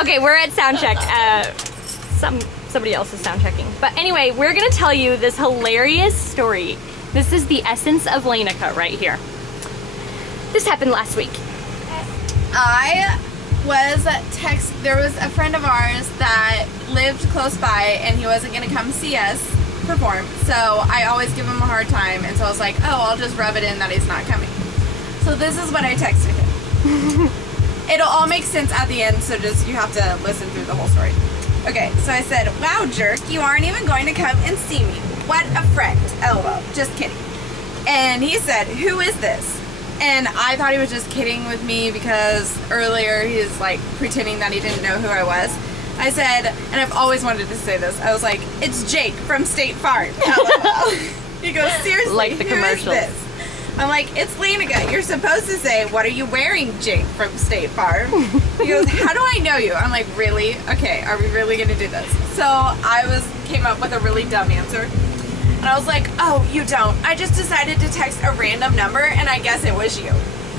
Okay, we're at sound check. Somebody else is sound checking. But anyway, we're gonna tell you this hilarious story. This is the essence of Lainika right here. This happened last week. There was a friend of ours that lived close by and he wasn't gonna come see us perform. So I always give him a hard time, and so I was like, oh, I'll just rub it in that he's not coming. So this is what I texted him. It'll all make sense at the end, so just you have to listen through the whole story. Okay, so I said, wow, jerk, you aren't even going to come and see me. What a friend. LOL. Just kidding. And he said, who is this? And I thought he was just kidding with me because earlier he was like pretending that he didn't know who I was. I said, and I've always wanted to say this, I was like, it's Jake from State Farm. LOL. He goes, seriously, like the commercials. Who is this? I'm like, it's Lainika. You're supposed to say, what are you wearing, Jake from State Farm? He goes, how do I know you? I'm like, really? Okay, are we really gonna do this? So I came up with a really dumb answer. And I was like, oh, you don't. I just decided to text a random number and I guess it was you.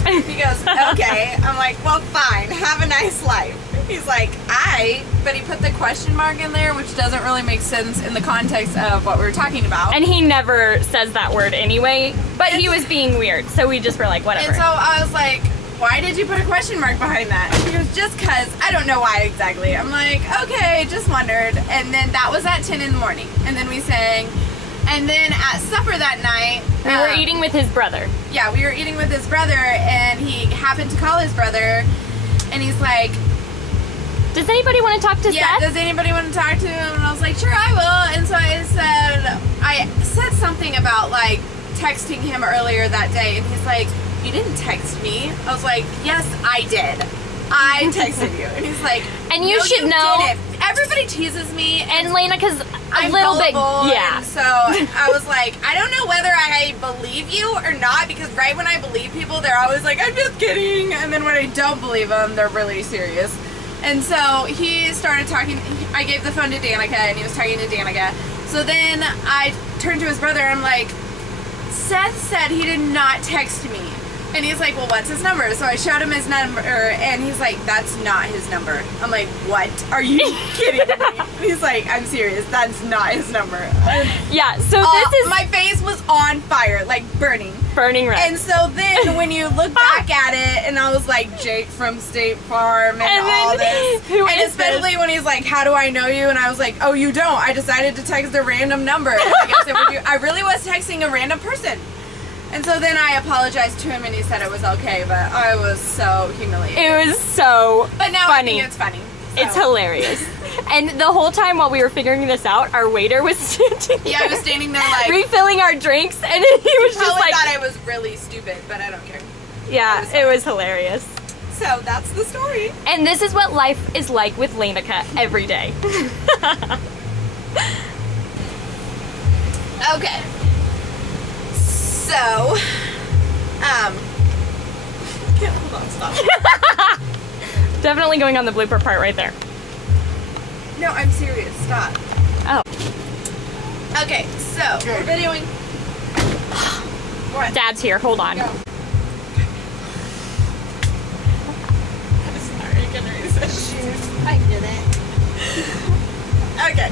He goes, okay. I'm like, well, fine. Have a nice life. He's like, but he put the question mark in there, which doesn't really make sense in the context of what we were talking about. And he never says that word anyway, but he was being weird, so we just were like, whatever. And so I was like, why did you put a question mark behind that? He goes, just cause. I don't know why exactly. I'm like, okay, just wondered. And then that was at 10 in the morning. And then we sang. And then at supper that night, we were eating with his brother. Yeah, we were eating with his brother, and he happened to call his brother, and he's like, does anybody want to talk to Seth? Yeah, does anybody want to talk to him? And I was like, sure, I will. And so I said something about like texting him earlier that day, and he's like, you didn't text me. I was like, yes, I did. I texted you. And he's like, and you should know. Didn't. Everybody teases me. And Lainika's a little bit, yeah. So I was like, I don't know whether I believe you or not, because right when I believe people, they're always like, I'm just kidding. And then when I don't believe them, they're really serious. And so he started talking. I gave the phone to Danica, and he was talking to Danica. So then I turned to his brother, and I'm like, Seth said he did not text me. And he's like, well, what's his number? So I showed him his number, and he's like, that's not his number. I'm like, what? Are you kidding me? He's like, I'm serious, that's not his number. Yeah, so this is... My face was on fire, like burning. Burning red. And so then when you look back at it, and I was like, Jake from State Farm and all this. And especially when he's like, how do I know you? And I was like, oh, you don't. I decided to text a random number. And I guess it would I really was texting a random person. And so then I apologized to him, and he said it was okay, but I was so humiliated. It was so But now funny. I think it's funny. So. It's hilarious. And the whole time while we were figuring this out, our waiter was standing there. Yeah, I was standing there like... refilling our drinks, and he was just like... thought I was really stupid, but I don't care. Yeah, it was hilarious. So that's the story. And this is what life is like with Lainika every day. Okay. So, hold on, stop. Definitely going on the blooper part right there. No, I'm serious, stop. Oh. Okay, so, we're videoing. What? Dad's here, hold on. Go. I'm sorry, can I resist? I didn't. Okay.